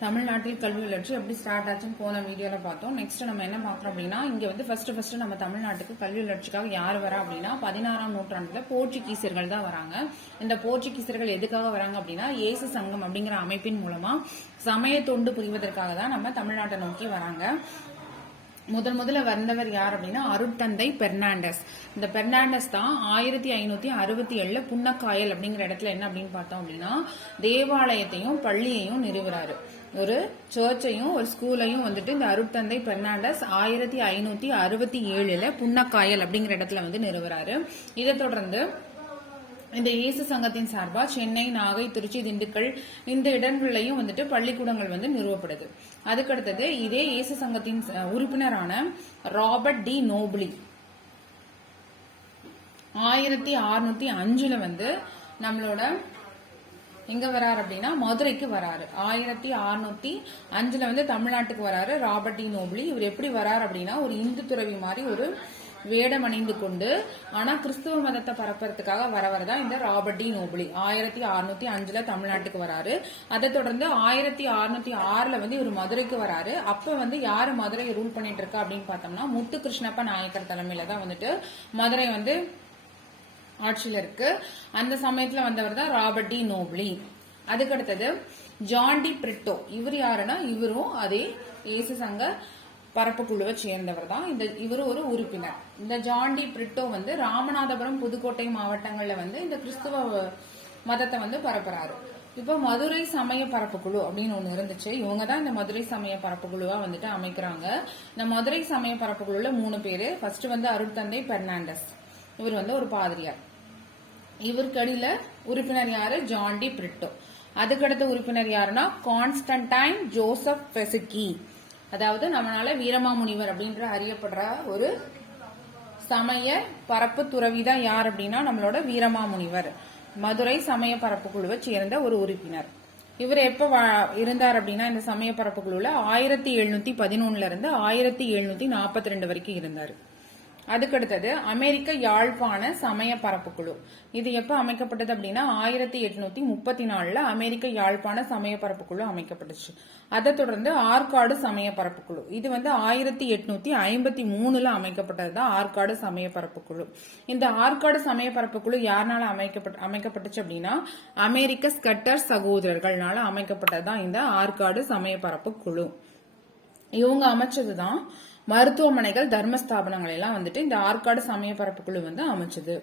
தமிழ்நாட்டில் கல்வி வளர்ச்சி எப்படி ஸ்டார்ட் ஆச்சுன்னு போன வீடியோல பார்த்தோம். நெக்ஸ்ட் நம்ம என்ன பார்க்கறோம் அப்படின்னா, இங்க வந்து ஃபர்ஸ்ட் நம்ம தமிழ்நாட்டுக்கு கல்வி வளர்ச்சிக்காக யார் வரா அப்படின்னா 16ஆம் நூற்றாண்டுல போர்ச்சுகீசியர்கள் தான் வராங்க. இந்த போர்ச்சுகீசியர்கள் எதுக்காக வராங்க அப்படின்னா, இயேசு சங்கம் அப்படிங்கிற அமைப்பின் மூலமா சமய தொண்டு புரிவதற்காக தான் நம்ம தமிழ்நாட்டை நோக்கி வராங்க. முதல்ல வந்தவர் யார் அப்படின்னா அருட்தந்தை பெர்னாண்டஸ். இந்த பெர்னாண்டஸ் தான் 1567 புன்னக்காயல் அப்படிங்கிற இடத்துல என்ன அப்படின்னு பார்த்தோம் அப்படின்னா தேவாலயத்தையும் பள்ளியையும் நிறுவுறாரு. ஒரு சர்ச்சையும் ஒரு ஸ்கூலையும் வந்துட்டு இந்த அருட்தந்தை பெர்னாண்டஸ் 1567 புன்னக்காயல் அப்படிங்கிற இடத்துல வந்து நிறுவுறாரு. இதை தொடர்ந்து இந்த இயேசு சங்கத்தின் சார்பா சென்னை, நாகை, திருச்சி, திண்டுக்கல் இந்த இடங்கள்லயும் வந்துட்டு பள்ளிக்கூடங்கள் வந்து நிறுவப்படுது. அதுக்கடுத்தது இதே இயேசு சங்கத்தின் உறுப்பினரான ராபர்ட் டி நோபிளி 1605 வந்து நம்மளோட எங்க வராரு அப்படின்னா மதுரைக்கு வராரு. 1605 வந்து தமிழ்நாட்டுக்கு வராரு ராபர்ட் டி நோபிளி. இவர் எப்படி வராரு அப்படின்னா ஒரு இந்து துறவி மாதிரி ஒரு வேடம் அணிந்து கொண்டு, ஆனா கிறிஸ்துவ மதத்தை பரப்புறதுக்காக வரதான் இந்த ராபர்ட் டி நோபிளி 1605 தமிழ்நாட்டுக்கு வராரு. அதை தொடர்ந்து 1606 வந்து இவர் மதுரைக்கு வராரு. அப்ப வந்து யாரு மதுரையை ரூல் பண்ணிட்டு இருக்கா அப்படின்னு பார்த்தோம்னா முத்து கிருஷ்ணப்ப நாயக்கர் தலைமையில தான் வந்துட்டு மதுரை வந்து ஆட்சியில இருக்கு. அந்த சமயத்துல வந்தவர் தான் ராபர்ட் டி நோபிளி. அதுக்கடுத்தது ஜான் டி பிரிட்டோ. இவர் யாருன்னா இவரும் அதே இயேசு சங்க பரப்பு குழுவை சேர்ந்தவர் தான். இவர் ஒரு உறுப்பினர். இந்த ஜான் டி பிரிட்டோ வந்து ராமநாதபுரம், புதுக்கோட்டை மாவட்டங்கள்ல வந்து இந்த கிறிஸ்துவ மதத்தை வந்து பரப்புறாரு. இப்போ மதுரை சமய பரப்பு குழு அப்படின்னு ஒண்ணு இருந்துச்சு. இவங்க தான் இந்த மதுரை சமய பரப்பு குழுவா வந்துட்டு அமைக்கிறாங்க. இந்த மதுரை சமய பரப்பு குழுல 3 பேரு. ஃபர்ஸ்ட் வந்து அருட்தந்தை பெர்னாண்டஸ். இவர் வந்து ஒரு பாதிரியார். இவருக்கு அடியில உறுப்பினர் யாரு ஜான் டி பிரிட்டோ. அதுக்கடுத்த உறுப்பினர் யாருன்னா கான்ஸ்டன்டைன் ஜோசப் பெசுக்கி. அதாவது நம்மளால வீரமாமுனிவர் அப்படின்ற அறியப்படுற ஒரு சமய பரப்பு துறவிதான் யார் அப்படின்னா நம்மளோட வீரமாமுனிவர். மதுரை சமய பரப்பு குழுவை சேர்ந்த ஒரு உறுப்பினர். இவர் எப்ப இருந்தார் அப்படின்னா இந்த சமய பரப்பு குழுல 1711 இருந்து 1742 வரைக்கும் இருந்தாரு. அதுக்கடுத்தது அமெரிக்க யாழ்ப்பாண சமய பரப்பு குழு. இது எப்ப அமைக்கப்பட்டது அப்படின்னா 1834 அமெரிக்க யாழ்ப்பாண சமய பரப்பு குழு அமைக்கப்பட்டுச்சு. அதை தொடர்ந்து ஆற்காடு சமய பரப்பு குழு. இது வந்து 1853 அமைக்கப்பட்டதுதான் ஆற்காடு சமய பரப்பு குழு. இந்த ஆற்காடு சமய பரப்பு குழு யாருனால அமைக்கப்பட்டுச்சு அப்படின்னா அமெரிக்க ஸ்கட்டர் சகோதரர்கள்னால அமைக்கப்பட்டதுதான் இந்த ஆற்காடு சமய பரப்பு குழு. இவங்க அமைச்சதுதான் மருத்துவமனைகள், தர்மஸ்தாபனங்கள் எல்லாம் வந்துட்டு இந்த ஆற்காடு சமய பரப்பு குழு வந்து அமைச்சது.